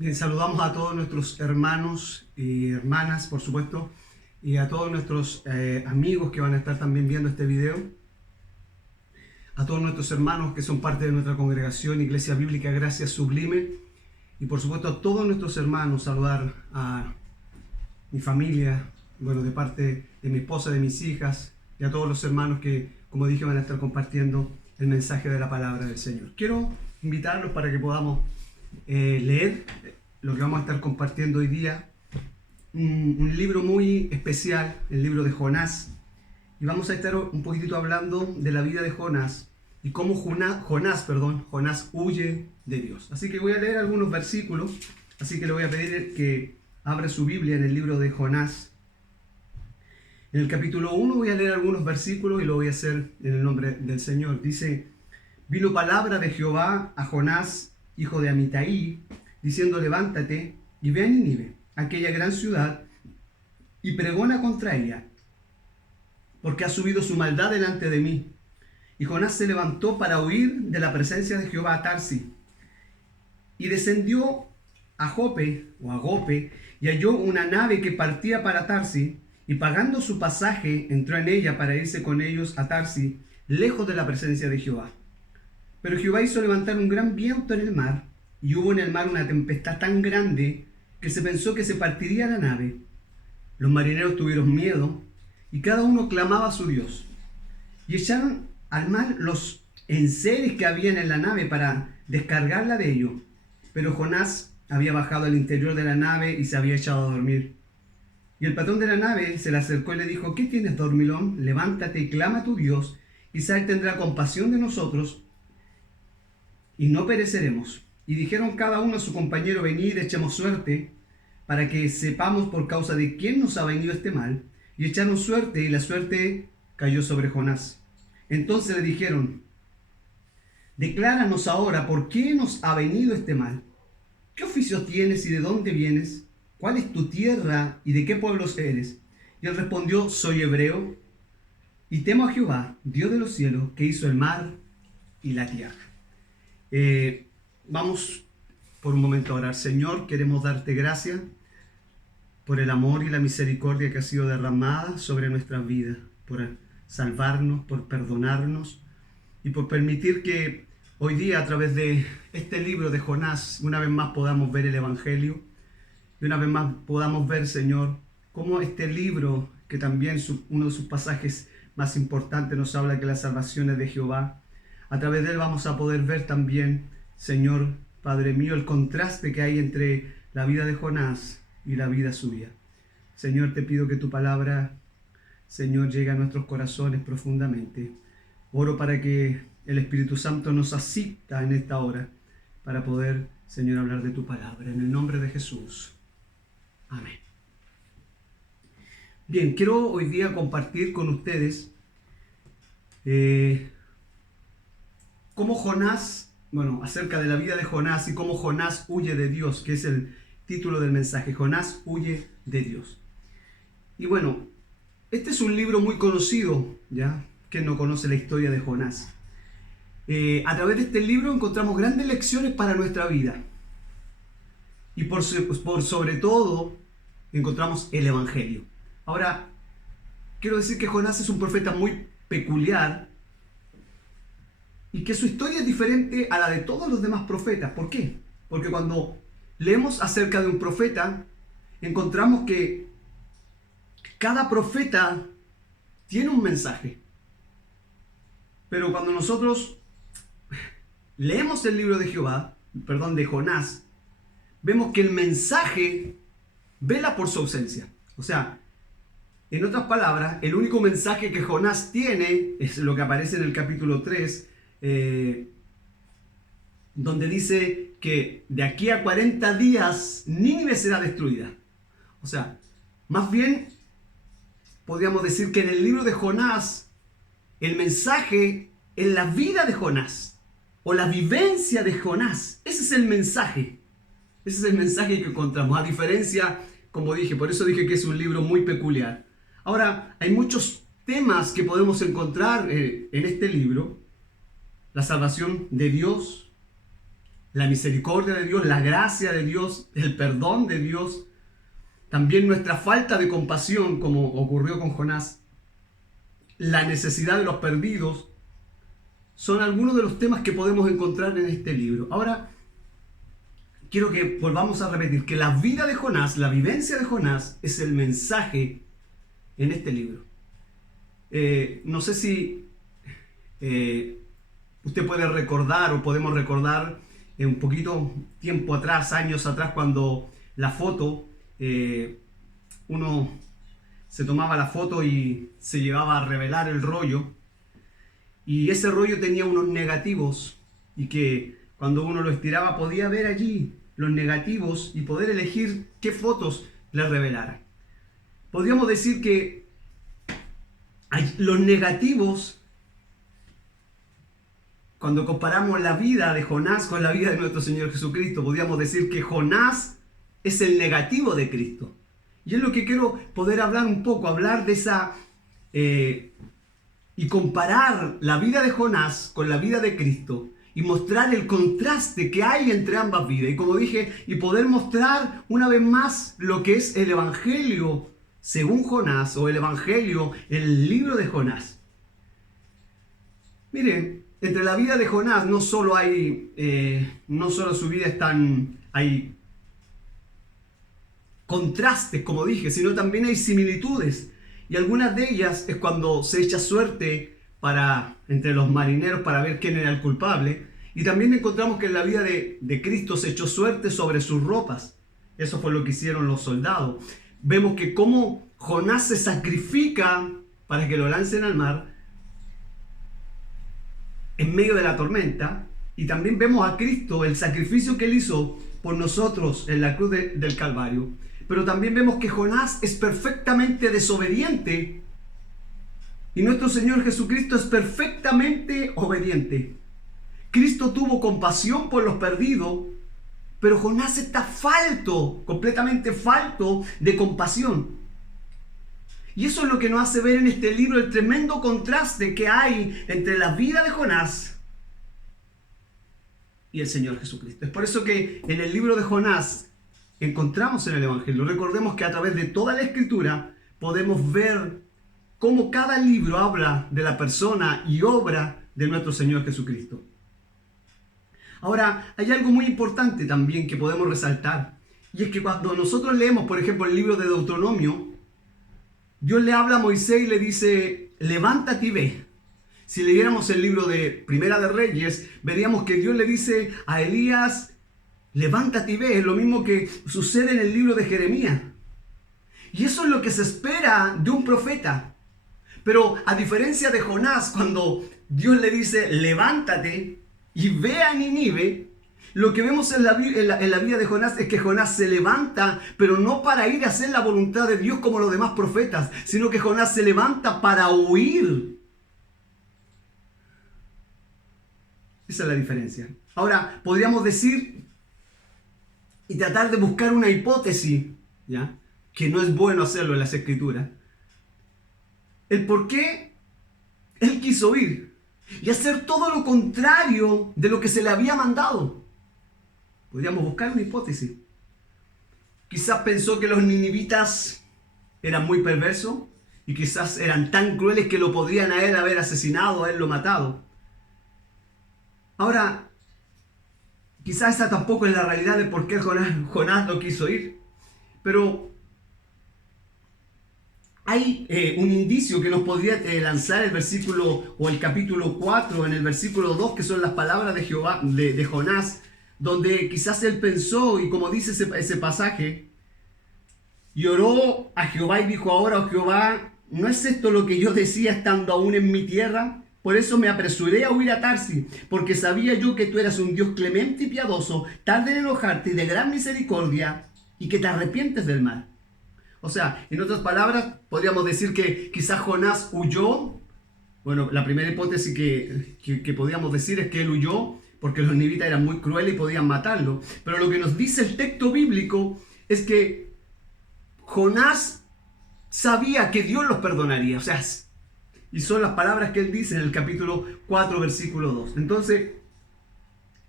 Bien, saludamos a todos nuestros hermanos y hermanas, por supuesto, y a todos nuestros amigos que van a estar también viendo este video, a todos nuestros hermanos que son parte de nuestra congregación Iglesia Bíblica Gracia Sublime, y por supuesto a todos nuestros hermanos, saludar a mi familia, bueno, de parte de mi esposa, de mis hijas, y a todos los hermanos que, como dije, van a estar compartiendo el mensaje de la palabra del Señor. Quiero invitarlos para que podamos leer lo que vamos a estar compartiendo hoy día, un libro muy especial, el libro de Jonás, y vamos a estar un poquitito hablando de la vida de Jonás y cómo Jonás huye de Dios. Así que voy a leer algunos versículos, así que le voy a pedir que abra su Biblia en el libro de Jonás. En el capítulo 1 voy a leer algunos versículos y lo voy a hacer en el nombre del Señor. Dice: vino palabra de Jehová a Jonás, hijo de Amitai, diciendo: levántate y ve a Nínive, aquella gran ciudad, y pregona contra ella, porque ha subido su maldad delante de mí. Y Jonás se levantó para huir de la presencia de Jehová a Tarsis, y descendió a Jope, y halló una nave que partía para Tarsis, y pagando su pasaje, entró en ella para irse con ellos a Tarsis, lejos de la presencia de Jehová. Pero Jehová hizo levantar un gran viento en el mar, y hubo en el mar una tempestad tan grande que se pensó que se partiría la nave. Los marineros tuvieron miedo, y cada uno clamaba a su Dios. Y echaron al mar los enseres que habían en la nave para descargarla de ellos. Pero Jonás había bajado al interior de la nave y se había echado a dormir. Y el patrón de la nave se le acercó y le dijo: ¿qué tienes, dormilón? Levántate y clama a tu Dios, quizá él tendrá compasión de nosotros y no pereceremos. Y dijeron cada uno a su compañero: venid, echemos suerte, para que sepamos por causa de quién nos ha venido este mal. Y echaron suerte, y la suerte cayó sobre Jonás. Entonces le dijeron: decláranos ahora por qué nos ha venido este mal. ¿Qué oficio tienes y de dónde vienes? ¿Cuál es tu tierra y de qué pueblos eres? Y él respondió: soy hebreo, y temo a Jehová, Dios de los cielos, que hizo el mar y la tierra. Vamos por un momento a orar. Señor, queremos darte gracias por el amor y la misericordia que ha sido derramada sobre nuestras vidas, por salvarnos, por perdonarnos y por permitir que hoy día, a través de este libro de Jonás, una vez más podamos ver el Evangelio y una vez más podamos ver, Señor, cómo este libro, que también uno de sus pasajes más importantes nos habla que la salvación es de Jehová. A través de él vamos a poder ver también, Señor, Padre mío, el contraste que hay entre la vida de Jonás y la vida suya. Señor, te pido que tu palabra, Señor, llegue a nuestros corazones profundamente. Oro para que el Espíritu Santo nos asista en esta hora para poder, Señor, hablar de tu palabra. En el nombre de Jesús. Amén. Bien, quiero hoy día compartir con ustedes cómo Jonás, acerca de la vida de Jonás y cómo Jonás huye de Dios, que es el título del mensaje. Jonás huye de Dios. Y bueno, este es un libro muy conocido, ¿ya? ¿Quién no conoce la historia de Jonás? A través de este libro encontramos grandes lecciones para nuestra vida. Y por sobre todo, encontramos el Evangelio. Ahora, quiero decir que Jonás es un profeta muy peculiar y que su historia es diferente a la de todos los demás profetas. ¿Por qué? Porque cuando leemos acerca de un profeta, encontramos que cada profeta tiene un mensaje. Pero cuando nosotros leemos el libro de Jonás, vemos que el mensaje vela por su ausencia. O sea, en otras palabras, el único mensaje que Jonás tiene es lo que aparece en el capítulo 3, donde dice que de aquí a 40 días Nínive será destruida. O sea, más bien podríamos decir que en el libro de Jonás, el mensaje en la vida de Jonás, o la vivencia de Jonás, ese es el mensaje. Ese es el mensaje que encontramos, a diferencia, como dije, por eso dije que es un libro muy peculiar. Ahora, hay muchos temas que podemos encontrar en este libro: la salvación de Dios, la misericordia de Dios, la gracia de Dios, el perdón de Dios, también nuestra falta de compasión, como ocurrió con Jonás, la necesidad de los perdidos, son algunos de los temas que podemos encontrar en este libro. Ahora, quiero que volvamos a repetir que la vida de Jonás, la vivencia de Jonás, es el mensaje en este libro. No sé si usted puede recordar o podemos recordar un poquito tiempo atrás, años atrás, cuando la foto, uno se tomaba la foto y se llevaba a revelar el rollo, y ese rollo tenía unos negativos, y que cuando uno lo estiraba podía ver allí los negativos y poder elegir qué fotos le revelaran. Podríamos decir que los negativos, cuando comparamos la vida de Jonás con la vida de nuestro Señor Jesucristo, podríamos decir que Jonás es el negativo de Cristo. Y es lo que quiero poder hablar un poco, hablar de esa y comparar la vida de Jonás con la vida de Cristo y mostrar el contraste que hay entre ambas vidas. Y como dije, y poder mostrar una vez más lo que es el Evangelio según Jonás, o el Evangelio, el libro de Jonás. Miren, entre la vida de Jonás no solo su vida hay contrastes, como dije, sino también hay similitudes. Y algunas de ellas es cuando se echa suerte entre los marineros para ver quién era el culpable. Y también encontramos que en la vida de Cristo se echó suerte sobre sus ropas. Eso fue lo que hicieron los soldados. Vemos que cómo Jonás se sacrifica para que lo lancen al mar en medio de la tormenta. Y también vemos a Cristo, el sacrificio que Él hizo por nosotros en la cruz del Calvario. Pero también vemos que Jonás es perfectamente desobediente y nuestro Señor Jesucristo es perfectamente obediente. Cristo tuvo compasión por los perdidos, pero Jonás está completamente falto de compasión. Y eso es lo que nos hace ver en este libro el tremendo contraste que hay entre la vida de Jonás y el Señor Jesucristo. Es por eso que en el libro de Jonás encontramos en el Evangelio. Recordemos que a través de toda la Escritura podemos ver cómo cada libro habla de la persona y obra de nuestro Señor Jesucristo. Ahora, hay algo muy importante también que podemos resaltar, y es que cuando nosotros leemos, por ejemplo, el libro de Deuteronomio, Dios le habla a Moisés y le dice, levántate y ve. Si leyéramos el libro de Primera de Reyes, veríamos que Dios le dice a Elías, levántate y ve. Es lo mismo que sucede en el libro de Jeremías. Y eso es lo que se espera de un profeta. Pero a diferencia de Jonás, cuando Dios le dice, levántate y ve a Nínive, lo que vemos en la vida de Jonás es que Jonás se levanta, pero no para ir a hacer la voluntad de Dios como los demás profetas, sino que Jonás se levanta para huir. Esa es la diferencia. Ahora, podríamos decir y tratar de buscar una hipótesis, ¿ya?, que no es bueno hacerlo en las Escrituras. El por qué él quiso ir y hacer todo lo contrario de lo que se le había mandado. Podríamos buscar una hipótesis. Quizás pensó que los ninivitas eran muy perversos y quizás eran tan crueles que lo podrían a él haber asesinado, a haberlo matado. Ahora, quizás esa tampoco es la realidad de por qué Jonás no quiso ir. Pero hay un indicio que nos podría lanzar el versículo o el capítulo 4 en el versículo 2, que son las palabras de Jehová, de Jonás, donde quizás él pensó, y como dice ese pasaje, y oró a Jehová y dijo, ahora, oh Jehová, ¿no es esto lo que yo decía estando aún en mi tierra? Por eso me apresuré a huir a Tarsis, porque sabía yo que tú eras un Dios clemente y piadoso, tardo en enojarte y de gran misericordia, y que te arrepientes del mal. O sea, en otras palabras, podríamos decir que quizás Jonás huyó. Bueno, la primera hipótesis que podríamos decir es que él huyó porque los ninivitas eran muy crueles y podían matarlo. Pero lo que nos dice el texto bíblico es que Jonás sabía que Dios los perdonaría. O sea, y son las palabras que él dice en el capítulo 4, versículo 2. Entonces,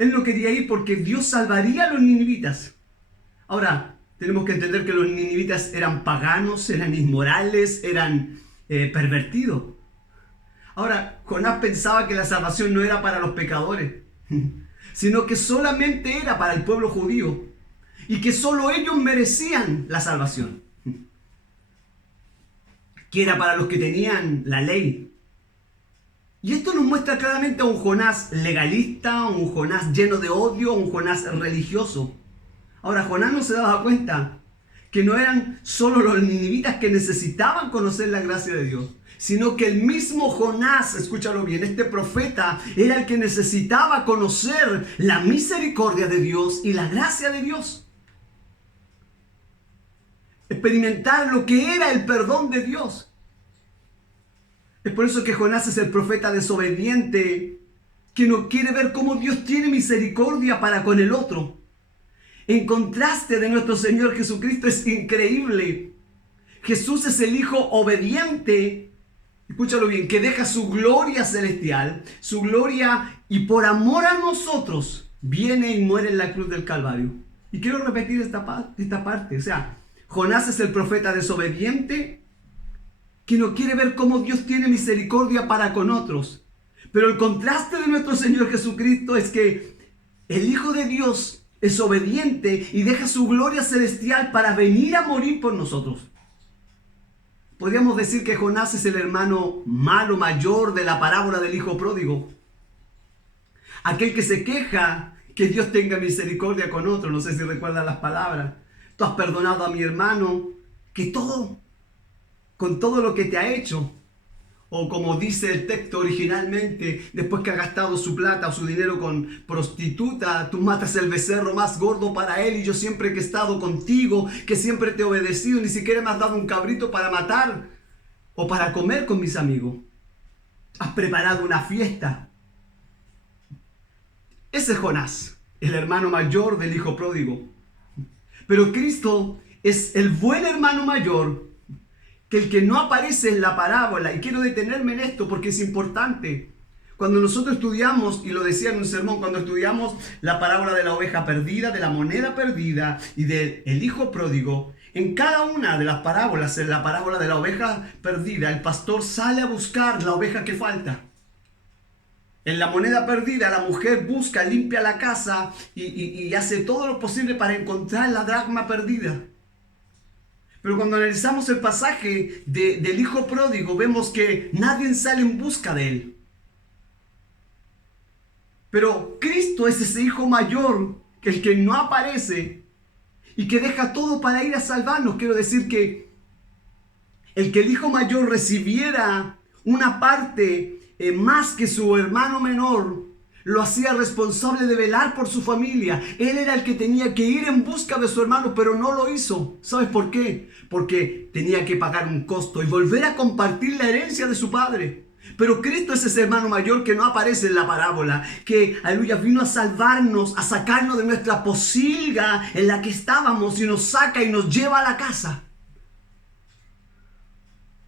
Él no quería ir porque Dios salvaría a los ninivitas. Ahora, tenemos que entender que los ninivitas eran paganos, eran inmorales, eran pervertidos. Ahora, Jonás pensaba que la salvación no era para los pecadores, sino que solamente era para el pueblo judío y que solo ellos merecían la salvación. Que era para los que tenían la ley. Y esto nos muestra claramente a un Jonás legalista, un Jonás lleno de odio, un Jonás religioso. Ahora, Jonás no se daba cuenta que no eran solo los ninivitas que necesitaban conocer la gracia de Dios, sino que el mismo Jonás, escúchalo bien, este profeta era el que necesitaba conocer la misericordia de Dios y la gracia de Dios. Experimentar lo que era el perdón de Dios. Es por eso que Jonás es el profeta desobediente, que no quiere ver cómo Dios tiene misericordia para con el otro. En contraste de nuestro Señor Jesucristo es increíble. Jesús es el Hijo obediente, escúchalo bien, que deja su gloria celestial, su gloria, y por amor a nosotros viene y muere en la cruz del Calvario. Y quiero repetir esta parte, o sea, Jonás es el profeta desobediente que no quiere ver cómo Dios tiene misericordia para con otros. Pero el contraste de nuestro Señor Jesucristo es que el Hijo de Dios es obediente y deja su gloria celestial para venir a morir por nosotros. Podríamos decir que Jonás es el hermano malo mayor de la parábola del hijo pródigo. Aquel que se queja que Dios tenga misericordia con otro. No sé si recuerdan las palabras. Tú has perdonado a mi hermano con todo lo que te ha hecho. O como dice el texto originalmente, después que ha gastado su plata o su dinero con prostituta, tú matas el becerro más gordo para él, y yo siempre que he estado contigo, que siempre te he obedecido, ni siquiera me has dado un cabrito para matar o para comer con mis amigos. Has preparado una fiesta. Ese es Jonás, el hermano mayor del hijo pródigo. Pero Cristo es el buen hermano mayor, que el que no aparece en la parábola. Y quiero detenerme en esto porque es importante. Cuando nosotros estudiamos, y lo decía en un sermón, cuando estudiamos la parábola de la oveja perdida, de la moneda perdida y del hijo pródigo, en cada una de las parábolas, en la parábola de la oveja perdida, el pastor sale a buscar la oveja que falta. En la moneda perdida, la mujer busca, limpia la casa y hace todo lo posible para encontrar la dracma perdida. Pero cuando analizamos el pasaje del hijo pródigo, vemos que nadie sale en busca de él. Pero Cristo es ese hijo mayor, que el que no aparece y que deja todo para ir a salvarnos. Quiero decir que el hijo mayor recibiera una parte más que su hermano menor, lo hacía responsable de velar por su familia. Él era el que tenía que ir en busca de su hermano, pero no lo hizo. ¿Sabes por qué? Porque tenía que pagar un costo y volver a compartir la herencia de su padre. Pero Cristo es ese hermano mayor que no aparece en la parábola, que, aleluya, vino a salvarnos, a sacarnos de nuestra posilga en la que estábamos, y nos saca y nos lleva a la casa.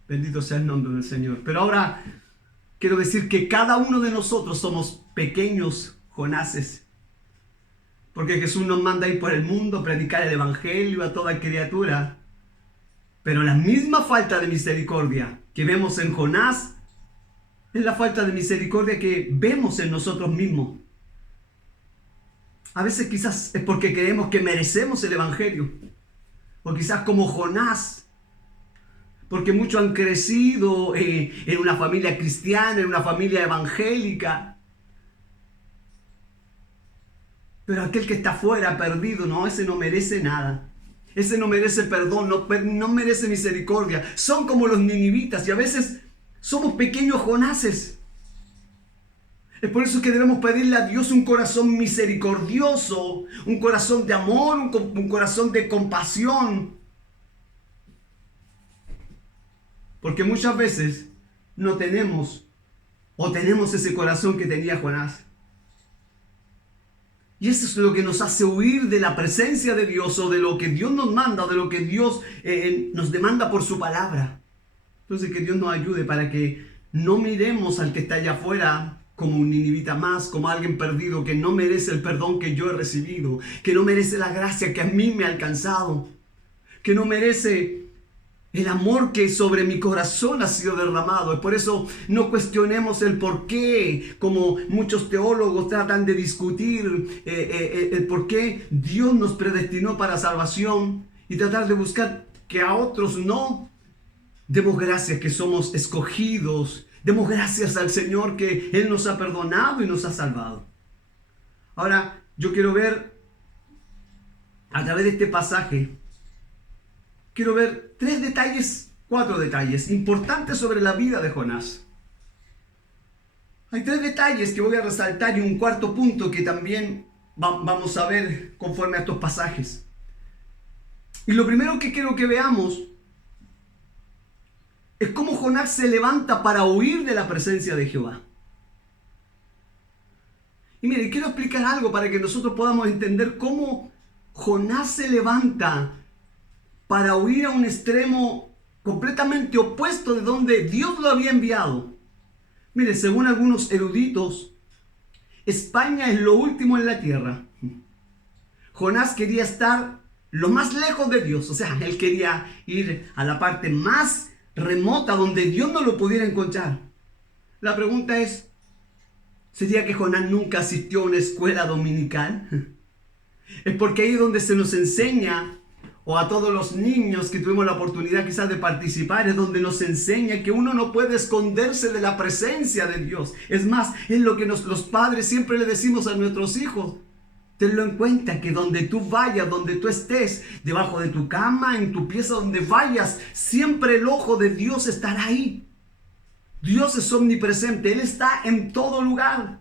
Bendito sea el nombre del Señor. Pero ahora quiero decir que cada uno de nosotros somos pequeños Jonases. Porque Jesús nos manda a ir por el mundo, a predicar el evangelio a toda criatura. Pero la misma falta de misericordia que vemos en Jonás es la falta de misericordia que vemos en nosotros mismos. A veces quizás es porque creemos que merecemos el evangelio. O quizás como Jonás, porque muchos han crecido en una familia cristiana, en una familia evangélica. Pero aquel que está fuera, perdido, no, ese no merece nada. Ese no merece perdón, no merece misericordia. Son como los ninivitas, y a veces somos pequeños Jonases. Es por eso que debemos pedirle a Dios un corazón misericordioso, un corazón de amor, un corazón de compasión. Porque muchas veces no tenemos, o tenemos ese corazón que tenía Jonás. Y eso es lo que nos hace huir de la presencia de Dios, o de lo que Dios nos manda, o de lo que Dios nos demanda por su palabra. Entonces que Dios nos ayude para que no miremos al que está allá afuera como un ninivita más, como alguien perdido que no merece el perdón que yo he recibido, que no merece la gracia que a mí me ha alcanzado, que no merece el amor que sobre mi corazón ha sido derramado. Y por eso no cuestionemos el por qué, como muchos teólogos tratan de discutir el por qué Dios nos predestinó para salvación y tratar de buscar que a otros no. Demos gracias que somos escogidos. Demos gracias al Señor que Él nos ha perdonado y nos ha salvado. Ahora, yo quiero ver, a través de este pasaje, quiero ver 4 detalles importantes sobre la vida de Jonás. Hay 3 detalles que voy a resaltar y un cuarto punto que también vamos a ver conforme a estos pasajes. Y lo primero que quiero que veamos es cómo Jonás se levanta para huir de la presencia de Jehová. Y mire, quiero explicar algo para que nosotros podamos entender cómo Jonás se levanta para huir a un extremo completamente opuesto de donde Dios lo había enviado. Mire, según algunos eruditos, España es lo último en la tierra. Jonás quería estar lo más lejos de Dios, o sea, él quería ir a la parte más remota donde Dios no lo pudiera encontrar. La pregunta es, ¿sería que Jonás nunca asistió a una escuela dominical? Es porque ahí es donde se nos enseña, o a todos los niños que tuvimos la oportunidad quizás de participar, es donde nos enseña que uno no puede esconderse de la presencia de Dios. Es más, es lo que los padres siempre le decimos a nuestros hijos. Tenlo en cuenta que donde tú vayas, donde tú estés, debajo de tu cama, en tu pieza, donde vayas, siempre el ojo de Dios estará ahí. Dios es omnipresente, Él está en todo lugar.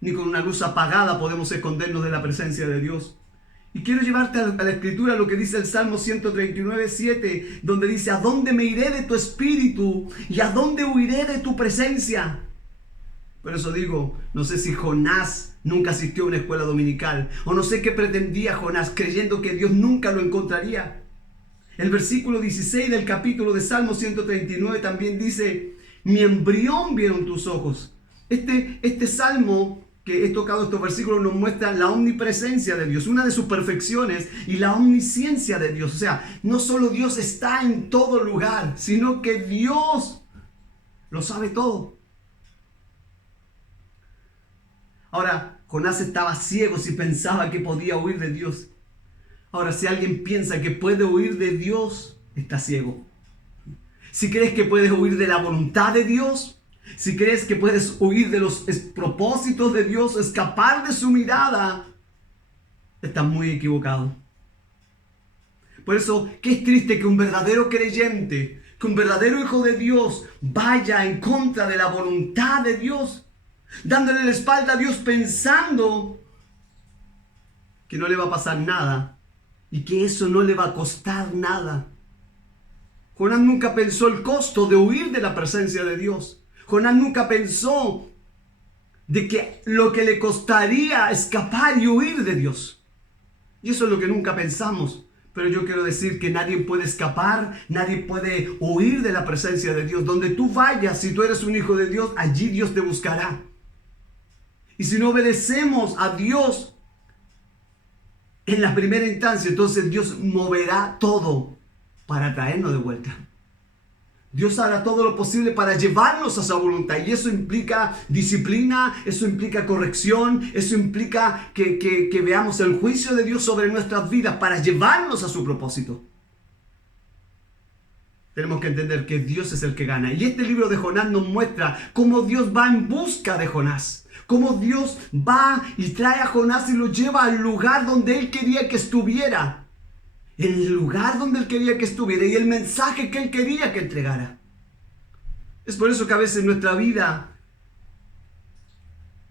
Ni con una luz apagada podemos escondernos de la presencia de Dios. Y quiero llevarte a la escritura lo que dice el Salmo 139:7, donde dice: ¿a dónde me iré de tu espíritu? ¿Y a dónde huiré de tu presencia? Por eso digo, no sé si Jonás nunca asistió a una escuela dominical, o no sé qué pretendía Jonás creyendo que Dios nunca lo encontraría. El versículo 16 del capítulo de Salmo 139 también dice: mi embrión vieron tus ojos. Este salmo que he tocado, estos versículos, nos muestra la omnipresencia de Dios, una de sus perfecciones, y la omnisciencia de Dios. O sea, no solo Dios está en todo lugar, sino que Dios lo sabe todo. Ahora, Jonás estaba ciego si pensaba que podía huir de Dios. Ahora, si alguien piensa que puede huir de Dios, está ciego. Si crees que puedes huir de la voluntad de Dios, si crees que puedes huir de los propósitos de Dios, escapar de su mirada, estás muy equivocado. Por eso, qué es triste que un verdadero creyente, que un verdadero hijo de Dios vaya en contra de la voluntad de Dios, dándole la espalda a Dios pensando que no le va a pasar nada y que eso no le va a costar nada. Jonás nunca pensó el costo de huir de la presencia de Dios. Jonás nunca pensó de que lo que le costaría escapar y huir de Dios. Y eso es lo que nunca pensamos. Pero yo quiero decir que nadie puede escapar, nadie puede huir de la presencia de Dios. Donde tú vayas, si tú eres un hijo de Dios, allí Dios te buscará. Y si no obedecemos a Dios en la primera instancia, entonces Dios moverá todo para traernos de vuelta. Dios hará todo lo posible para llevarnos a esa voluntad. Y eso implica disciplina, eso implica corrección, eso implica que veamos el juicio de Dios sobre nuestras vidas para llevarnos a su propósito. Tenemos que entender que Dios es el que gana. Y este libro de Jonás nos muestra cómo Dios va en busca de Jonás. Cómo Dios va y trae a Jonás y lo lleva al lugar donde Él quería que estuviera. En el lugar donde Él quería que estuviera y el mensaje que Él quería que entregara. Es por eso que a veces nuestra vida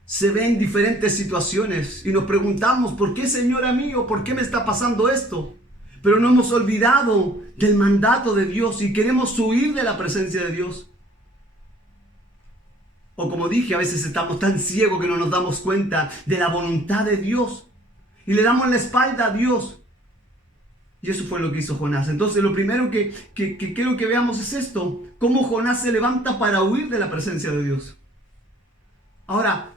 se ve en diferentes situaciones y nos preguntamos: ¿por qué, Señor amigo? ¿Por qué me está pasando esto? Pero no hemos olvidado del mandato de Dios y queremos huir de la presencia de Dios. O como dije, a veces estamos tan ciegos que no nos damos cuenta de la voluntad de Dios y le damos la espalda a Dios. Y eso fue lo que hizo Jonás. Entonces lo primero que quiero que veamos es esto. Cómo Jonás se levanta para huir de la presencia de Dios. Ahora,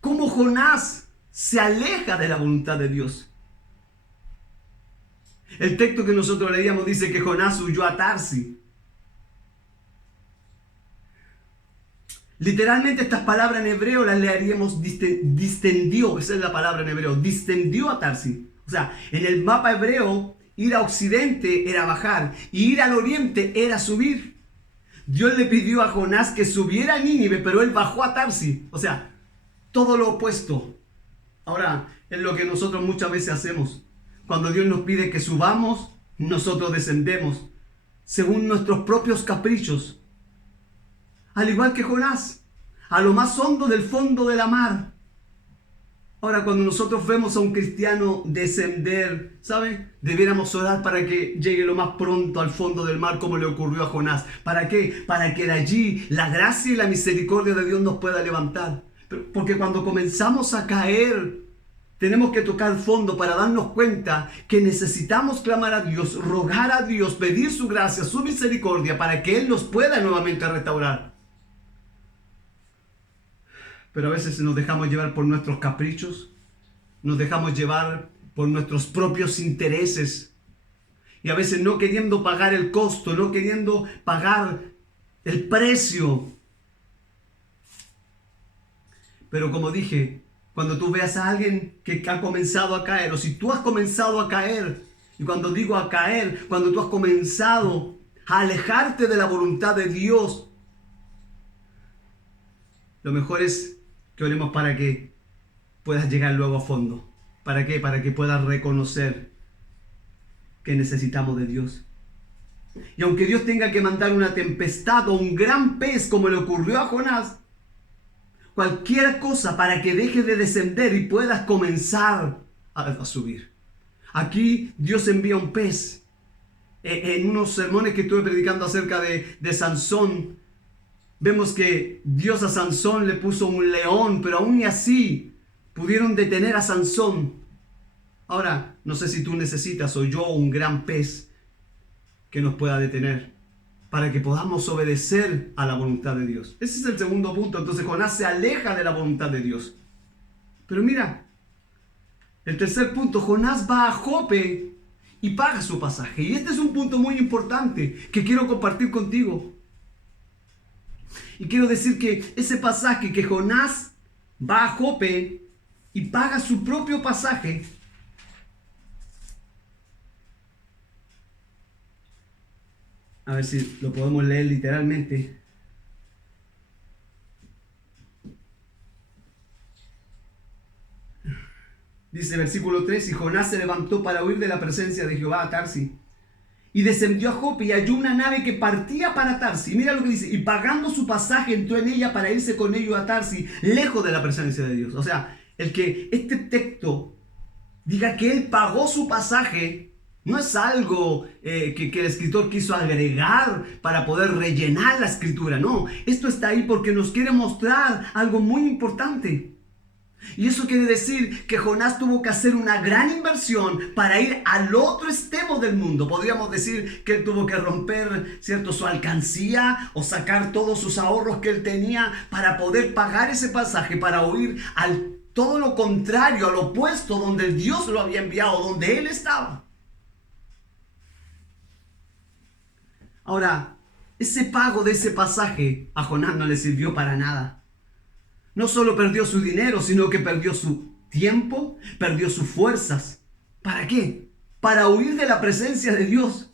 cómo Jonás se aleja de la voluntad de Dios. El texto que nosotros leíamos dice que Jonás huyó a Tarsis. Literalmente estas palabras en hebreo las leeríamos distendió, esa es la palabra en hebreo, distendió a Tarsis. O sea, en el mapa hebreo, ir a occidente era bajar y ir al oriente era subir. Dios le pidió a Jonás que subiera a Nínive, pero él bajó a Tarsis. O sea, todo lo opuesto. Ahora, es lo que nosotros muchas veces hacemos. Cuando Dios nos pide que subamos, nosotros descendemos según nuestros propios caprichos. Al igual que Jonás, a lo más hondo del fondo de la mar. Ahora, cuando nosotros vemos a un cristiano descender, ¿sabe? Debiéramos orar para que llegue lo más pronto al fondo del mar, como le ocurrió a Jonás. ¿Para qué? Para que de allí la gracia y la misericordia de Dios nos pueda levantar. Porque cuando comenzamos a caer, tenemos que tocar fondo para darnos cuenta que necesitamos clamar a Dios, rogar a Dios, pedir su gracia, su misericordia, para que Él nos pueda nuevamente restaurar. Pero a veces nos dejamos llevar por nuestros caprichos, nos dejamos llevar por nuestros propios intereses y a veces no queriendo pagar el costo, no queriendo pagar el precio. Pero como dije, cuando tú veas a alguien que ha comenzado a caer, o si tú has comenzado a caer, y cuando digo a caer, cuando tú has comenzado a alejarte de la voluntad de Dios, lo mejor es que oremos para que puedas llegar luego a fondo. ¿Para qué? Para que puedas reconocer que necesitamos de Dios. Y aunque Dios tenga que mandar una tempestad o un gran pez como le ocurrió a Jonás, cualquier cosa para que dejes de descender y puedas comenzar a subir. Aquí Dios envía un pez. En unos sermones que estuve predicando acerca de Sansón, vemos que Dios a Sansón le puso un león, pero aún y así pudieron detener a Sansón. Ahora, no sé si tú necesitas o yo un gran pez que nos pueda detener para que podamos obedecer a la voluntad de Dios. Ese es el segundo punto. Entonces Jonás se aleja de la voluntad de Dios. Pero mira, el tercer punto, Jonás va a Jope y paga su pasaje. Y este es un punto muy importante que quiero compartir contigo. Y quiero decir que ese pasaje que Jonás va a Jope y paga su propio pasaje, a ver si lo podemos leer literalmente. Dice versículo 3, y Jonás se levantó para huir de la presencia de Jehová a Tarsis, y descendió a Jope y halló una nave que partía para Tarsis. Mira lo que dice, y pagando su pasaje entró en ella para irse con ellos a Tarsis, lejos de la presencia de Dios. O sea, el que este texto diga que él pagó su pasaje, no es algo que el escritor quiso agregar para poder rellenar la escritura. No, esto está ahí porque nos quiere mostrar algo muy importante. Y eso quiere decir que Jonás tuvo que hacer una gran inversión para ir al otro extremo del mundo. Podríamos decir que él tuvo que romper, ¿cierto?, su alcancía o sacar todos sus ahorros que él tenía para poder pagar ese pasaje, para huir al todo lo contrario, al opuesto, donde Dios lo había enviado, donde él estaba. Ahora, ese pago de ese pasaje a Jonás no le sirvió para nada. No solo perdió su dinero, sino que perdió su tiempo, perdió sus fuerzas. ¿Para qué? Para huir de la presencia de Dios.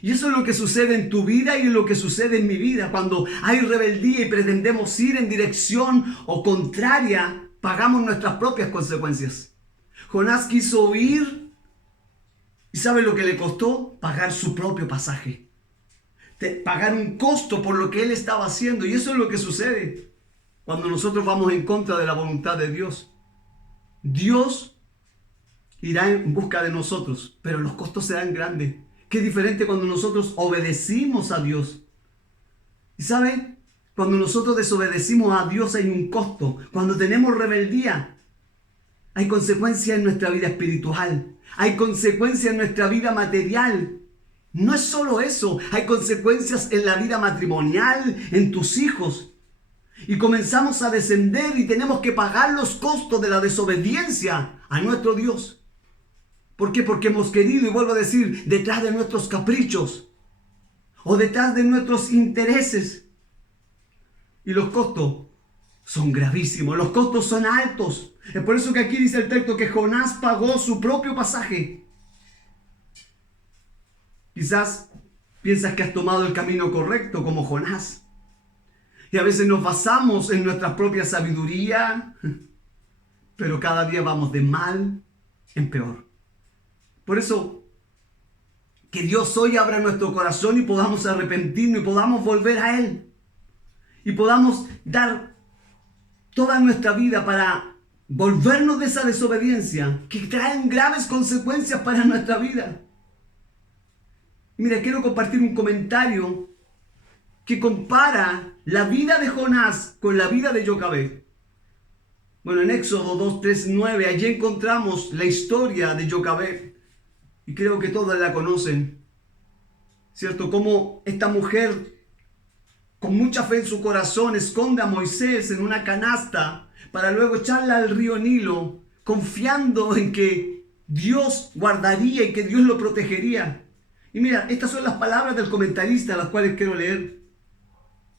Y eso es lo que sucede en tu vida y lo que sucede en mi vida. Cuando hay rebeldía y pretendemos ir en dirección o contraria, pagamos nuestras propias consecuencias. Jonás quiso huir y ¿sabe lo que le costó? Pagar su propio pasaje. Pagar un costo por lo que él estaba haciendo. Y eso es lo que sucede cuando nosotros vamos en contra de la voluntad de Dios. Dios irá en busca de nosotros, pero los costos serán grandes. Qué diferente cuando nosotros obedecimos a Dios. ¿Y sabe? Cuando nosotros desobedecimos a Dios hay un costo. Cuando tenemos rebeldía, Hay consecuencias en nuestra vida espiritual. Hay consecuencias en nuestra vida material. No es solo eso, hay consecuencias en la vida matrimonial, en tus hijos. Y comenzamos a descender y tenemos que pagar los costos de la desobediencia a nuestro Dios. ¿Por qué? Porque hemos querido, y vuelvo a decir, detrás de nuestros caprichos o detrás de nuestros intereses. Y los costos son gravísimos, los costos son altos. Es por eso que aquí dice el texto que Jonás pagó su propio pasaje. Quizás piensas que has tomado el camino correcto como Jonás. Y a veces nos basamos en nuestra propia sabiduría, pero cada día vamos de mal en peor. Por eso, que Dios hoy abra nuestro corazón y podamos arrepentirnos y podamos volver a Él. Y podamos dar toda nuestra vida para volvernos de esa desobediencia que traen graves consecuencias para nuestra vida. Y mira, quiero compartir un comentario que compara la vida de Jonás con la vida de Jocabed. Bueno, en Éxodo 2, 3, 9, allí encontramos la historia de Jocabed. Y creo que todos la conocen, ¿cierto? Cómo esta mujer, con mucha fe en su corazón, esconde a Moisés en una canasta para luego echarla al río Nilo, confiando en que Dios guardaría y que Dios lo protegería. Y mira, estas son las palabras del comentarista, las cuales quiero leer.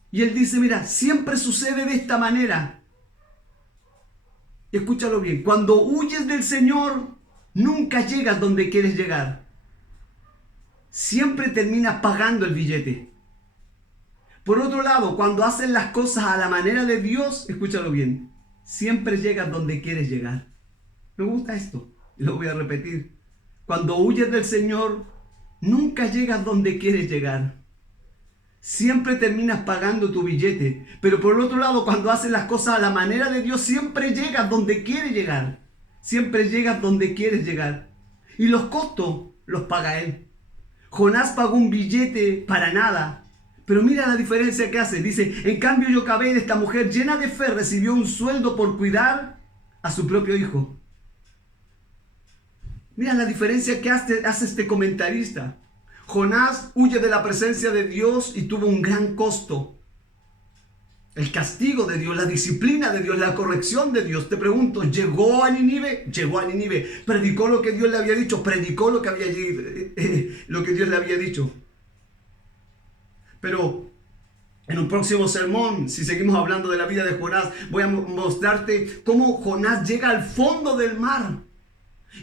Y él dice, mira, siempre sucede de esta manera. Y escúchalo bien, cuando huyes del Señor, nunca llegas donde quieres llegar. Siempre terminas pagando el billete. Por otro lado, cuando haces las cosas a la manera de Dios, escúchalo bien, siempre llegas donde quieres llegar. Me gusta esto, y lo voy a repetir. Cuando huyes del Señor, nunca llegas donde quieres llegar. Siempre terminas pagando tu billete. Pero por otro lado, cuando haces las cosas a la manera de Dios, siempre llegas donde quieres llegar. Siempre llegas donde quieres llegar. Y los costos los paga Él. Jonás pagó un billete para nada. Pero mira la diferencia que hace. Dice, en cambio Jocabed, esta mujer llena de fe, recibió un sueldo por cuidar a su propio hijo. Mira la diferencia que hace este comentarista. Jonás huye de la presencia de Dios y tuvo un gran costo. El castigo de Dios, la disciplina de Dios, la corrección de Dios. Te pregunto, ¿llegó a Nínive? Llegó a Nínive. ¿Predicó lo que Dios le había dicho? Predicó lo que Dios le había dicho. Pero en un próximo sermón, si seguimos hablando de la vida de Jonás, voy a mostrarte cómo Jonás llega al fondo del mar.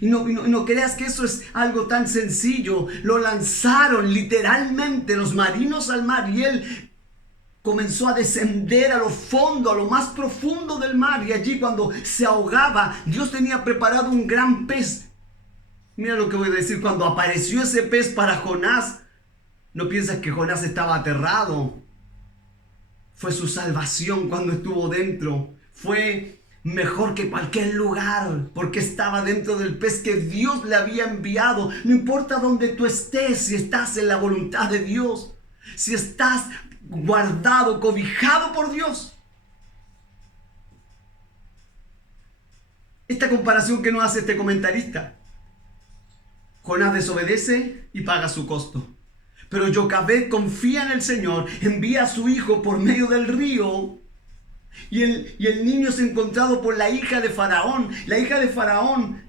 Y no creas que eso es algo tan sencillo. Lo lanzaron literalmente los marinos al mar y él comenzó a descender a lo fondo, a lo más profundo del mar. Y allí cuando se ahogaba, Dios tenía preparado un gran pez. Mira lo que voy a decir. Cuando apareció ese pez para Jonás, no piensas que Jonás estaba aterrado. Fue su salvación cuando estuvo dentro. Fue mejor que cualquier lugar, porque estaba dentro del pez que Dios le había enviado. No importa dónde tú estés, si estás en la voluntad de Dios, si estás guardado, cobijado por Dios. Esta comparación que nos hace este comentarista. Jonás desobedece y paga su costo. Pero Jocabed confía en el Señor, envía a su hijo por medio del río. Y el niño es encontrado por la hija de Faraón. La hija de Faraón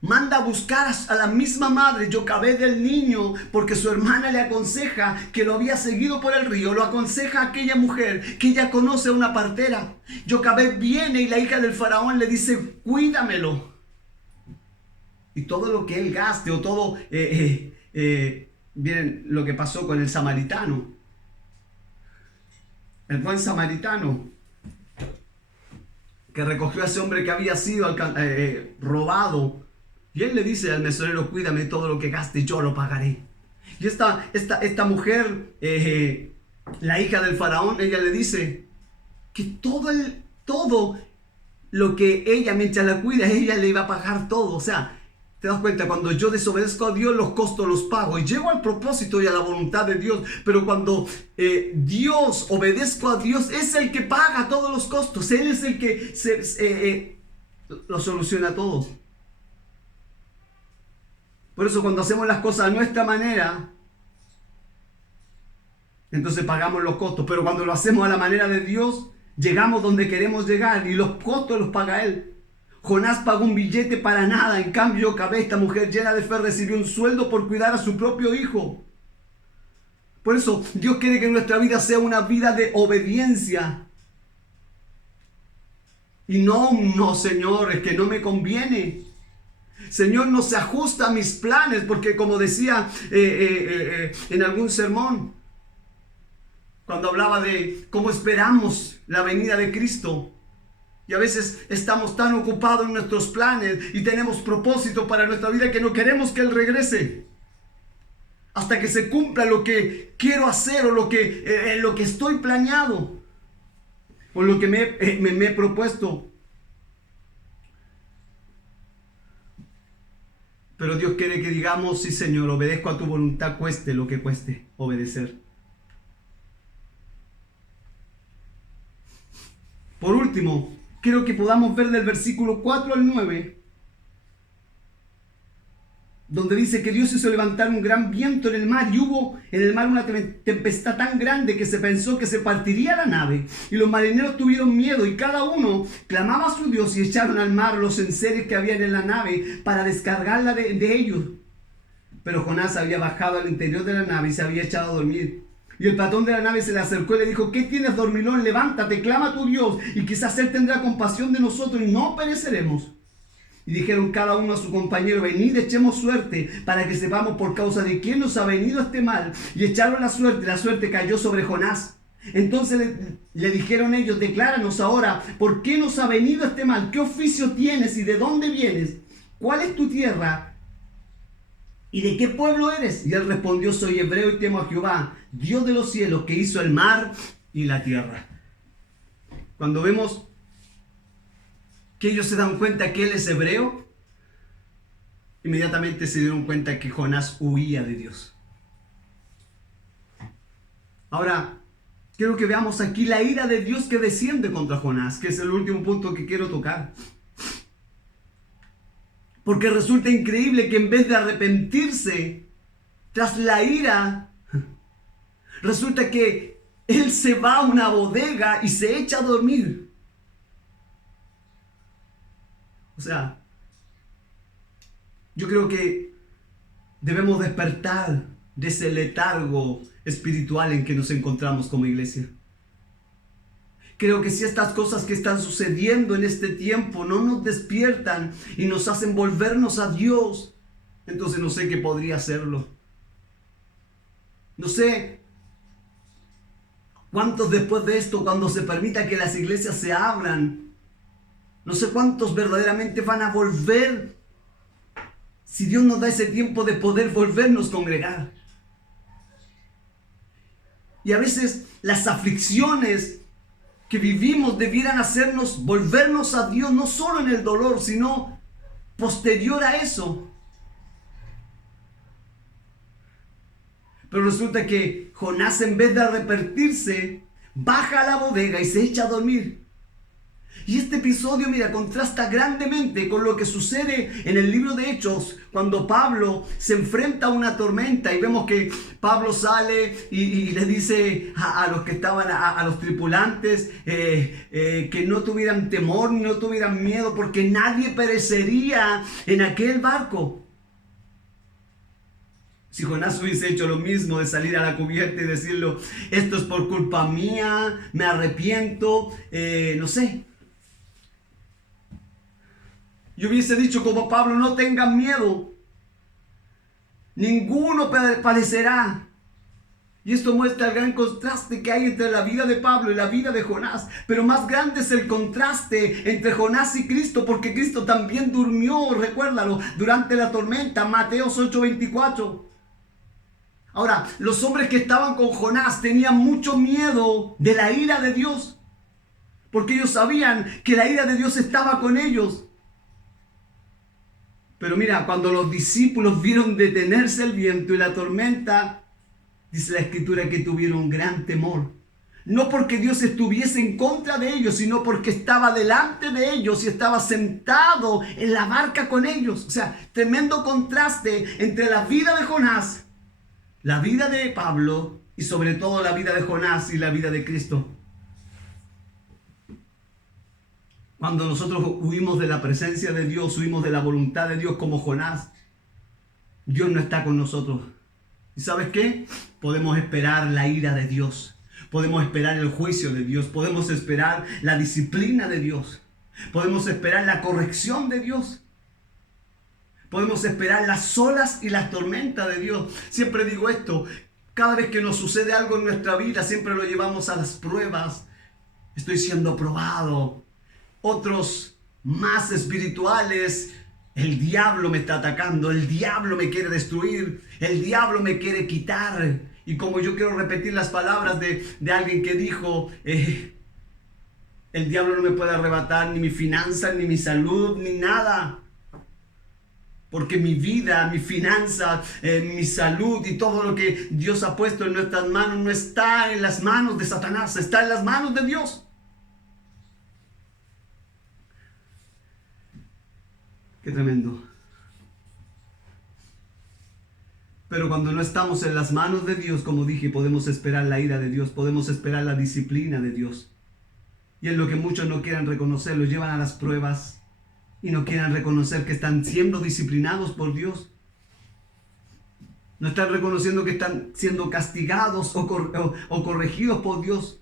manda a buscar a la misma madre, Jocabed, del niño, porque su hermana le aconseja que lo había seguido por el río. Lo aconseja a aquella mujer que ella conoce a una partera. Jocabed viene y la hija del Faraón le dice, cuídamelo. Y todo lo que él gaste o todo... miren lo que pasó con el samaritano. El buen samaritano que recogió a ese hombre que había sido robado. Y él le dice al mesonero, cuídame, todo lo que gaste yo lo pagaré. Y esta mujer, la hija del faraón, ella le dice que todo lo que ella, mientras la cuida, ella le iba a pagar todo. O sea, te das cuenta, cuando yo desobedezco a Dios, los costos los pago y llego al propósito y a la voluntad de Dios. Pero cuando obedezco a Dios, es el que paga todos los costos. Él es el que lo soluciona todo. Por eso cuando hacemos las cosas a nuestra manera, entonces pagamos los costos. Pero cuando lo hacemos a la manera de Dios, llegamos donde queremos llegar y los costos los paga Él. Jonás pagó un billete para nada. En cambio, esta mujer llena de fe recibió un sueldo por cuidar a su propio hijo. Por eso Dios quiere que nuestra vida sea una vida de obediencia. Y no, Señor, es que no me conviene. Señor, no se ajusta a mis planes, porque como decía en algún sermón, cuando hablaba de cómo esperamos la venida de Cristo, y a veces estamos tan ocupados en nuestros planes y tenemos propósito para nuestra vida que no queremos que Él regrese hasta que se cumpla lo que quiero hacer o lo que estoy planeado o lo que me he propuesto. Pero Dios quiere que digamos, sí, Señor, obedezco a tu voluntad, cueste lo que cueste obedecer. Por último, quiero que podamos ver del versículo 4 al 9, donde dice que Dios hizo levantar un gran viento en el mar y hubo en el mar una tempestad tan grande que se pensó que se partiría la nave y los marineros tuvieron miedo y cada uno clamaba a su Dios y echaron al mar los enseres que habían en la nave para descargarla de ellos. Pero Jonás había bajado al interior de la nave y se había echado a dormir. Y el patrón de la nave se le acercó y le dijo: ¿qué tienes, dormilón? Levántate, clama a tu Dios y quizás Él tendrá compasión de nosotros y no pereceremos. Y dijeron cada uno a su compañero: venid, echemos suerte para que sepamos por causa de quién nos ha venido este mal. Y echaron la suerte cayó sobre Jonás. Entonces le dijeron ellos: decláranos ahora, ¿por qué nos ha venido este mal? ¿Qué oficio tienes y de dónde vienes? ¿Cuál es tu tierra? ¿Y de qué pueblo eres? Y él respondió: soy hebreo y temo a Jehová, Dios de los cielos, que hizo el mar y la tierra. Cuando vemos que ellos se dan cuenta que él es hebreo, inmediatamente se dieron cuenta que Jonás huía de Dios. Ahora, quiero que veamos aquí la ira de Dios que desciende contra Jonás, que es el último punto que quiero tocar. Porque resulta increíble que en vez de arrepentirse tras la ira, resulta que él se va a una bodega y se echa a dormir. O sea, yo creo que debemos despertar de ese letargo espiritual en que nos encontramos como iglesia. Creo que si estas cosas que están sucediendo en este tiempo no nos despiertan y nos hacen volvernos a Dios, entonces no sé qué podría hacerlo. No sé cuántos después de esto, cuando se permita que las iglesias se abran, no sé cuántos verdaderamente van a volver, si Dios nos da ese tiempo de poder volvernos a congregar. Y a veces las aflicciones que vivimos debieran hacernos volvernos a Dios, no solo en el dolor, sino posterior a eso. Pero resulta que Jonás, en vez de arrepentirse, baja a la bodega y se echa a dormir. Y este episodio, mira, contrasta grandemente con lo que sucede en el libro de Hechos, cuando Pablo se enfrenta a una tormenta y vemos que Pablo sale y le dice a los que estaban, a los tripulantes, que no tuvieran temor, no tuvieran miedo, porque nadie perecería en aquel barco. Si Jonás hubiese hecho lo mismo de salir a la cubierta y decirlo: esto es por culpa mía, me arrepiento, no sé. Yo hubiese dicho como Pablo: no tengan miedo, ninguno padecerá. Y esto muestra el gran contraste que hay entre la vida de Pablo y la vida de Jonás. Pero más grande es el contraste entre Jonás y Cristo, porque Cristo también durmió, recuérdalo, durante la tormenta, Mateo 8:24. Ahora, los hombres que estaban con Jonás tenían mucho miedo de la ira de Dios, porque ellos sabían que la ira de Dios estaba con ellos. Pero mira, cuando los discípulos vieron detenerse el viento y la tormenta, dice la Escritura que tuvieron gran temor. No porque Dios estuviese en contra de ellos, sino porque estaba delante de ellos y estaba sentado en la barca con ellos. O sea, tremendo contraste entre la vida de Jonás, la vida de Pablo y sobre todo la vida de Jonás y la vida de Cristo. Cuando nosotros huimos de la presencia de Dios, huimos de la voluntad de Dios como Jonás, Dios no está con nosotros. ¿Y sabes qué? Podemos esperar la ira de Dios. Podemos esperar el juicio de Dios. Podemos esperar la disciplina de Dios. Podemos esperar la corrección de Dios. Podemos esperar las olas y las tormentas de Dios. Siempre digo esto. Cada vez que nos sucede algo en nuestra vida, siempre lo llevamos a las pruebas. Estoy siendo probado. Otros más espirituales, el diablo me está atacando, el diablo me quiere destruir, el diablo me quiere quitar. Y como yo quiero repetir las palabras de alguien que dijo, el diablo no me puede arrebatar ni mi finanza, ni mi salud, ni nada. Porque mi vida, mi finanza, mi salud y todo lo que Dios ha puesto en nuestras manos no está en las manos de Satanás, está en las manos de Dios. Qué tremendo. Pero cuando no estamos en las manos de Dios, como dije, podemos esperar la ira de Dios, podemos esperar la disciplina de Dios. Y es lo que muchos no quieren reconocer, los llevan a las pruebas y no quieren reconocer que están siendo disciplinados por Dios. No están reconociendo que están siendo castigados o corregidos por Dios.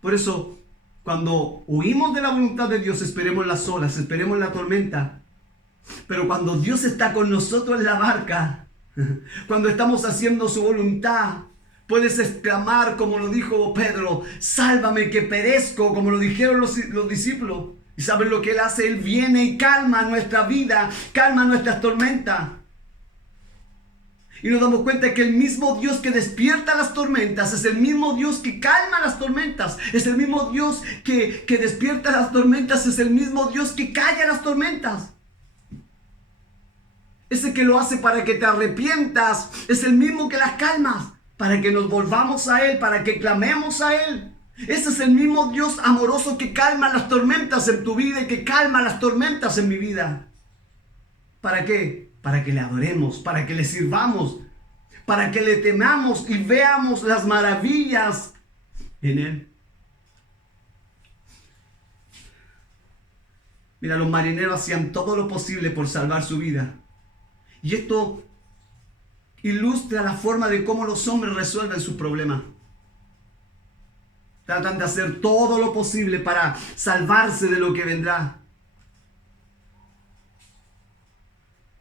Por eso, cuando huimos de la voluntad de Dios, esperemos las olas, esperemos la tormenta. Pero cuando Dios está con nosotros en la barca, cuando estamos haciendo su voluntad, puedes exclamar como lo dijo Pedro, sálvame que perezco, como lo dijeron los discípulos. ¿Y saben lo que Él hace? Él viene y calma nuestra vida, calma nuestras tormentas. Y nos damos cuenta que el mismo Dios que despierta las tormentas es el mismo Dios que calma las tormentas. Es el mismo Dios que despierta las tormentas, es el mismo Dios que calla las tormentas. Ese que lo hace para que te arrepientas es el mismo que las calmas, para que nos volvamos a Él, para que clamemos a Él. Ese es el mismo Dios amoroso que calma las tormentas en tu vida y que calma las tormentas en mi vida. ¿Para qué? Para que le adoremos, para que le sirvamos, para que le temamos y veamos las maravillas en Él. Mira, los marineros hacían todo lo posible por salvar su vida. Y esto ilustra la forma de cómo los hombres resuelven sus problemas. Tratan de hacer todo lo posible para salvarse de lo que vendrá.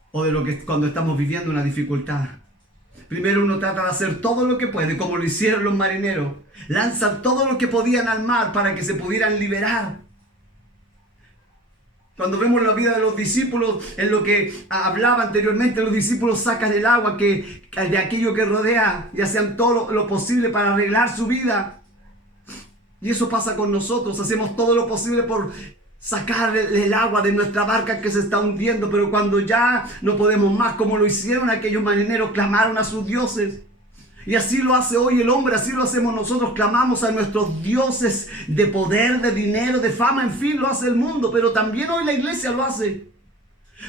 O de lo que cuando estamos viviendo una dificultad. Primero uno trata de hacer todo lo que puede, como lo hicieron los marineros. Lanzan todo lo que podían al mar para que se pudieran liberar. Cuando vemos la vida de los discípulos, en lo que hablaba anteriormente, los discípulos sacan el agua de aquello que rodea y hacen todo lo posible para arreglar su vida. Y eso pasa con nosotros, hacemos todo lo posible por sacar el agua de nuestra barca que se está hundiendo, pero cuando ya no podemos más, como lo hicieron aquellos marineros, clamaron a sus dioses. Y así lo hace hoy el hombre, así lo hacemos nosotros, clamamos a nuestros dioses de poder, de dinero, de fama, en fin, lo hace el mundo, pero también hoy la iglesia lo hace.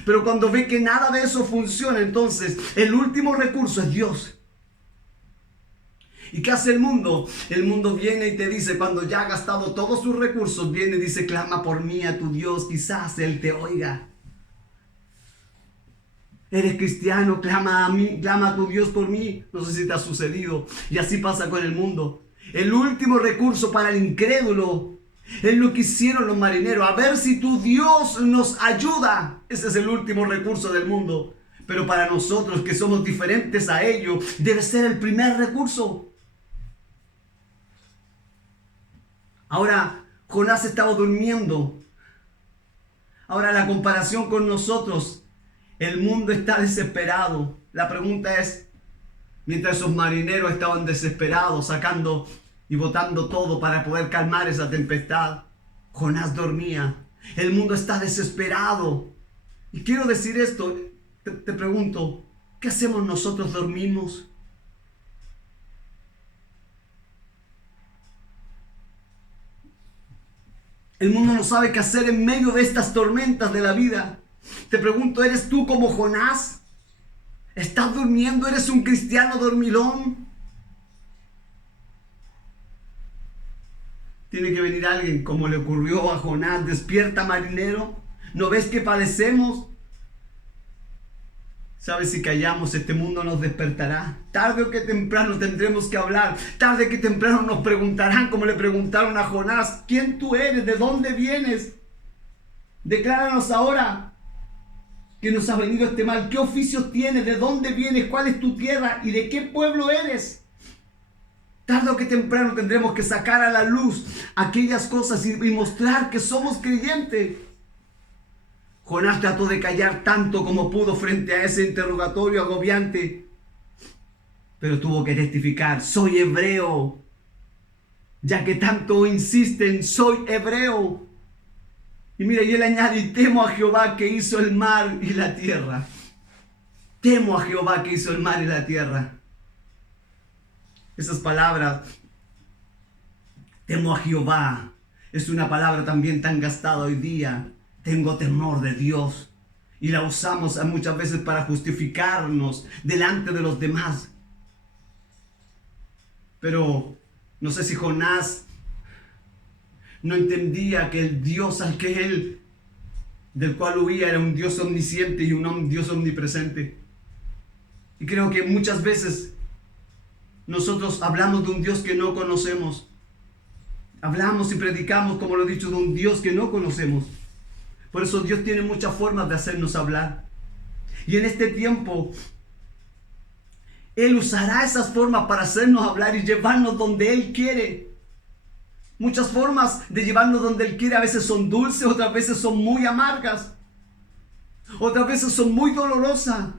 Pero cuando ve que nada de eso funciona, entonces el último recurso es Dios. ¿Y qué hace el mundo? El mundo viene y te dice, cuando ya ha gastado todos sus recursos, viene y dice, clama por mí a tu Dios, quizás Él te oiga. Eres cristiano, clama a mí, clama a tu Dios por mí. No sé si te ha sucedido. Y así pasa con el mundo. El último recurso para el incrédulo es lo que hicieron los marineros. A ver si tu Dios nos ayuda. Ese es el último recurso del mundo. Pero para nosotros que somos diferentes a ellos, debe ser el primer recurso. Ahora, Jonás estaba durmiendo. Ahora la comparación con nosotros. El mundo está desesperado. La pregunta es, mientras esos marineros estaban desesperados, sacando y botando todo para poder calmar esa tempestad, Jonás dormía. El mundo está desesperado. Y quiero decir esto, te pregunto, ¿qué hacemos nosotros? ¿Dormimos? El mundo no sabe qué hacer en medio de estas tormentas de la vida. Te pregunto, ¿eres tú como Jonás? ¿Estás durmiendo? ¿Eres un cristiano dormilón? Tiene que venir alguien como le ocurrió a Jonás. Despierta, marinero. ¿No ves que padecemos? ¿Sabes? Si callamos, este mundo nos despertará. Tarde o que temprano tendremos que hablar. Tarde que temprano nos preguntarán, como le preguntaron a Jonás, ¿quién tú eres? ¿De dónde vienes? Decláranos ahora que nos ha venido este mal. ¿Qué oficios tienes? ¿De dónde vienes? ¿Cuál es tu tierra? ¿Y de qué pueblo eres? Tarde o que temprano tendremos que sacar a la luz aquellas cosas y mostrar que somos creyentes. Jonás trató de callar tanto como pudo frente a ese interrogatorio agobiante, pero tuvo que testificar: soy hebreo. Ya que tanto insisten, soy hebreo. Y mira, y él añade: y temo a Jehová que hizo el mar y la tierra. Temo a Jehová que hizo el mar y la tierra. Esas palabras, temo a Jehová, es una palabra también tan gastada hoy día. Tengo temor de Dios. Y la usamos muchas veces para justificarnos delante de los demás. Pero no sé si Jonás no entendía que el Dios del cual huía, era un Dios omnisciente y un Dios omnipresente. Y creo que muchas veces nosotros hablamos de un Dios que no conocemos. Hablamos y predicamos, como lo he dicho, de un Dios que no conocemos. Por eso Dios tiene muchas formas de hacernos hablar. Y en este tiempo, Él usará esas formas para hacernos hablar y llevarnos donde Él quiere. Muchas formas de llevarnos donde Él quiere a veces son dulces, otras veces son muy amargas. Otras veces son muy dolorosas.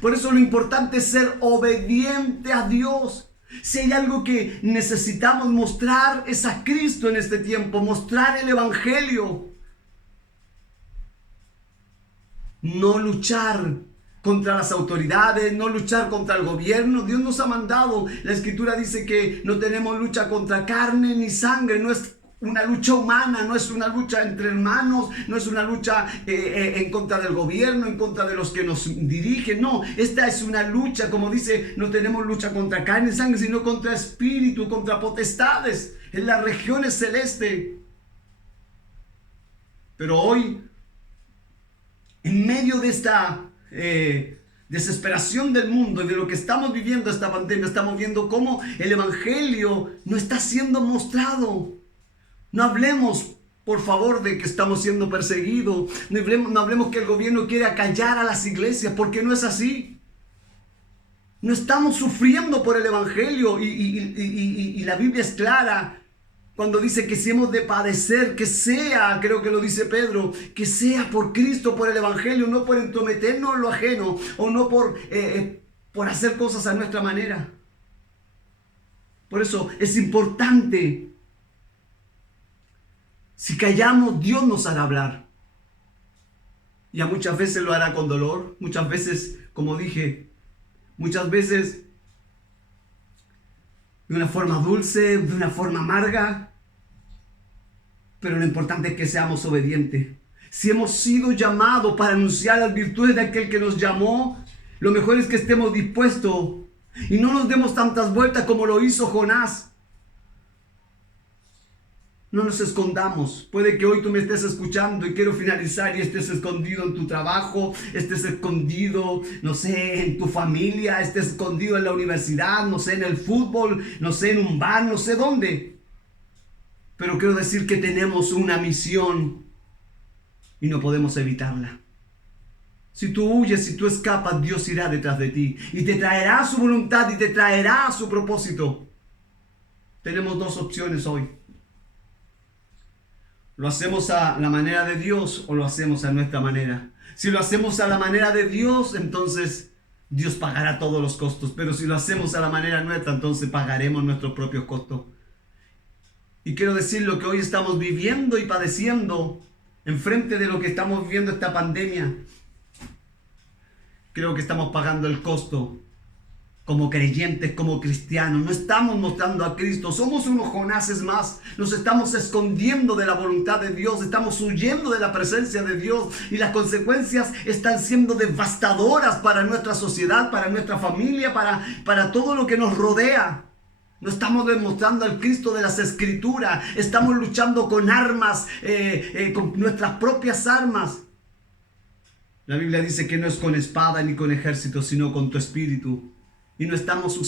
Por eso lo importante es ser obediente a Dios. Si hay algo que necesitamos mostrar, es a Cristo en este tiempo, mostrar el Evangelio. No luchar contra las autoridades, no luchar contra el gobierno. Dios nos ha mandado. La Escritura dice que no tenemos lucha contra carne ni sangre. No es una lucha humana, no es una lucha entre hermanos, no es una lucha en contra del gobierno, en contra de los que nos dirigen. No, esta es una lucha, como dice, no tenemos lucha contra carne y sangre, sino contra espíritu, contra potestades en las regiones celestes. Pero hoy, en medio de esta desesperación del mundo y de lo que estamos viviendo esta pandemia, estamos viendo cómo el Evangelio no está siendo mostrado. No hablemos, por favor, de que estamos siendo perseguidos. No hablemos que el gobierno quiere acallar a las iglesias, porque no es así. No estamos sufriendo por el Evangelio y la Biblia es clara cuando dice que si hemos de padecer, que sea, creo que lo dice Pedro, que sea por Cristo, por el Evangelio, no por entrometernos en lo ajeno o no por hacer cosas a nuestra manera. Por eso es importante. Si callamos, Dios nos hará hablar. Ya muchas veces lo hará con dolor, muchas veces, como dije, muchas veces de una forma dulce, de una forma amarga. Pero lo importante es que seamos obedientes. Si hemos sido llamados para anunciar las virtudes de aquel que nos llamó, lo mejor es que estemos dispuestos y no nos demos tantas vueltas como lo hizo Jonás. No nos escondamos. Puede que hoy tú me estés escuchando y quiero finalizar y estés escondido en tu trabajo, estés escondido, no sé, en tu familia, estés escondido en la universidad, no sé, en el fútbol, no sé, en un bar, no sé dónde. Pero quiero decir que tenemos una misión y no podemos evitarla. Si tú huyes, si tú escapas, Dios irá detrás de ti y te traerá su voluntad y te traerá su propósito. Tenemos dos opciones hoy. ¿Lo hacemos a la manera de Dios o lo hacemos a nuestra manera? Si lo hacemos a la manera de Dios, entonces Dios pagará todos los costos. Pero si lo hacemos a la manera nuestra, entonces pagaremos nuestros propios costos. Y quiero decir lo que hoy estamos viviendo y padeciendo enfrente de lo que estamos viviendo esta pandemia. Creo que estamos pagando el costo como creyentes, como cristianos. No estamos mostrando a Cristo. Somos unos Jonases más. Nos estamos escondiendo de la voluntad de Dios. Estamos huyendo de la presencia de Dios. Y las consecuencias están siendo devastadoras para nuestra sociedad, para nuestra familia, para todo lo que nos rodea. No estamos demostrando al Cristo de las Escrituras. Estamos luchando con armas, con nuestras propias armas. La Biblia dice que no es con espada ni con ejército, sino con tu espíritu. Y no estamos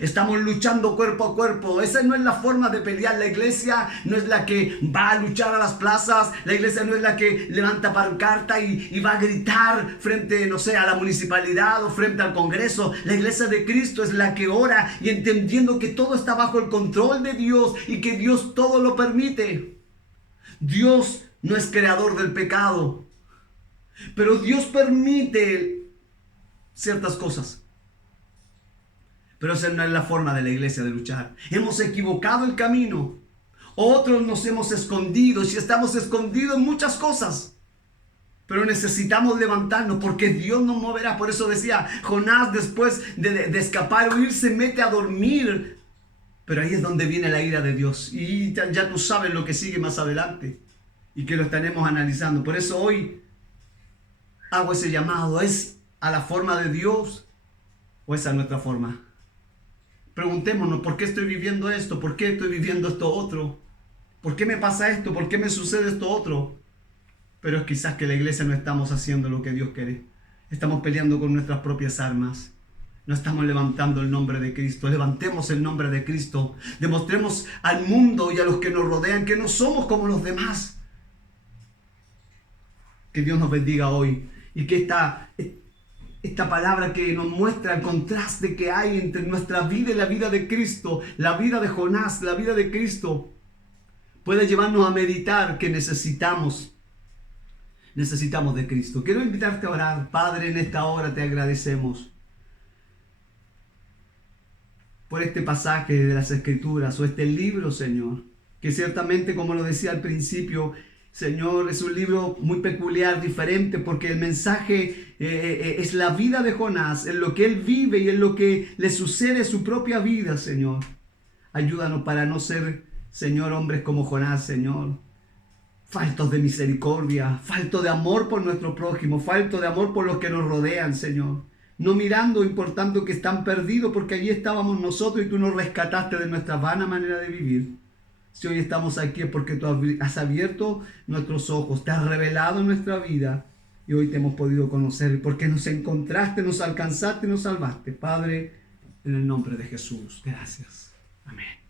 estamos luchando cuerpo a cuerpo. Esa no es la forma de pelear. La iglesia no es la que va a luchar a las plazas. La iglesia no es la que levanta pancarta y va a gritar frente, no sé, a la municipalidad o frente al Congreso. La iglesia de Cristo es la que ora y entendiendo que todo está bajo el control de Dios y que Dios todo lo permite. Dios no es creador del pecado, pero Dios permite ciertas cosas. Pero esa no es la forma de la iglesia de luchar. Hemos equivocado el camino. Otros nos hemos escondido y estamos escondidos en muchas cosas. Pero necesitamos levantarnos porque Dios nos moverá. Por eso decía Jonás, después de escapar, huir, se mete a dormir. Pero ahí es donde viene la ira de Dios. Y ya tú sabes lo que sigue más adelante. Y que lo estaremos analizando. Por eso hoy hago ese llamado. ¿Es a la forma de Dios o es a nuestra forma? Preguntémonos, ¿por qué estoy viviendo esto? ¿Por qué estoy viviendo esto otro? ¿Por qué me pasa esto? ¿Por qué me sucede esto otro? Pero es quizás que la iglesia no estamos haciendo lo que Dios quiere. Estamos peleando con nuestras propias armas. No estamos levantando el nombre de Cristo. Levantemos el nombre de Cristo. Demostremos al mundo y a los que nos rodean que no somos como los demás. Que Dios nos bendiga hoy. Y que esta palabra que nos muestra el contraste que hay entre nuestra vida y la vida de Cristo, la vida de Jonás, la vida de Cristo, puede llevarnos a meditar que necesitamos de Cristo. Quiero invitarte a orar. Padre, en esta hora te agradecemos por este pasaje de las Escrituras o este libro, Señor, que ciertamente, como lo decía al principio, Señor, es un libro muy peculiar, diferente, porque el mensaje es la vida de Jonás, en lo que él vive y en lo que le sucede en su propia vida, Señor. Ayúdanos para no ser, Señor, hombres como Jonás, Señor, faltos de misericordia, faltos de amor por nuestro prójimo, faltos de amor por los que nos rodean, Señor. No mirando, importando que están perdidos, porque allí estábamos nosotros y tú nos rescataste de nuestra vana manera de vivir. Si hoy estamos aquí es porque tú has abierto nuestros ojos, te has revelado en nuestra vida y hoy te hemos podido conocer porque nos encontraste, nos alcanzaste y nos salvaste. Padre, en el nombre de Jesús, gracias. Amén.